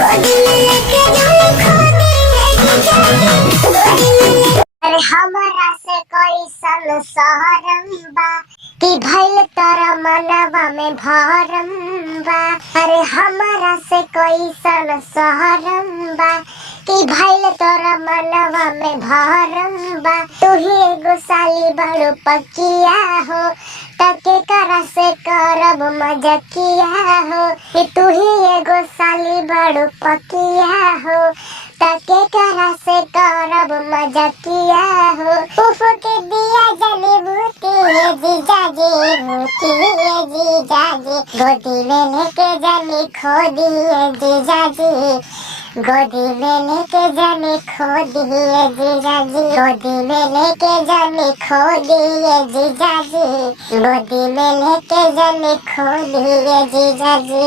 गोदी में लेके जाने खो दिए अरे हमारा से कोई सन सहरम बा कि भइल तोरा मनवा में भरम बा। अरे हमारा से कोई सन सहरम बा कि भइल तोरा मनवा में भरम बा। तू ही एगो साली बड़ो पकिया हो तके करा से करब मजकिया हो कि तू ही एगो साली बड़ो पकिया हो तके करा से करब मजकिया हो। उफ के दिया जली बूटी जीजा जी बूटी जीजा जी गोदी में लेके जानी खो दिए जीजा जी गोदी में लेके जाने खो दिए जीजा जी गोदी में लेके जाने खो दिए जीजा जी गोदी में लेके जाने खो दिए जीजा जी।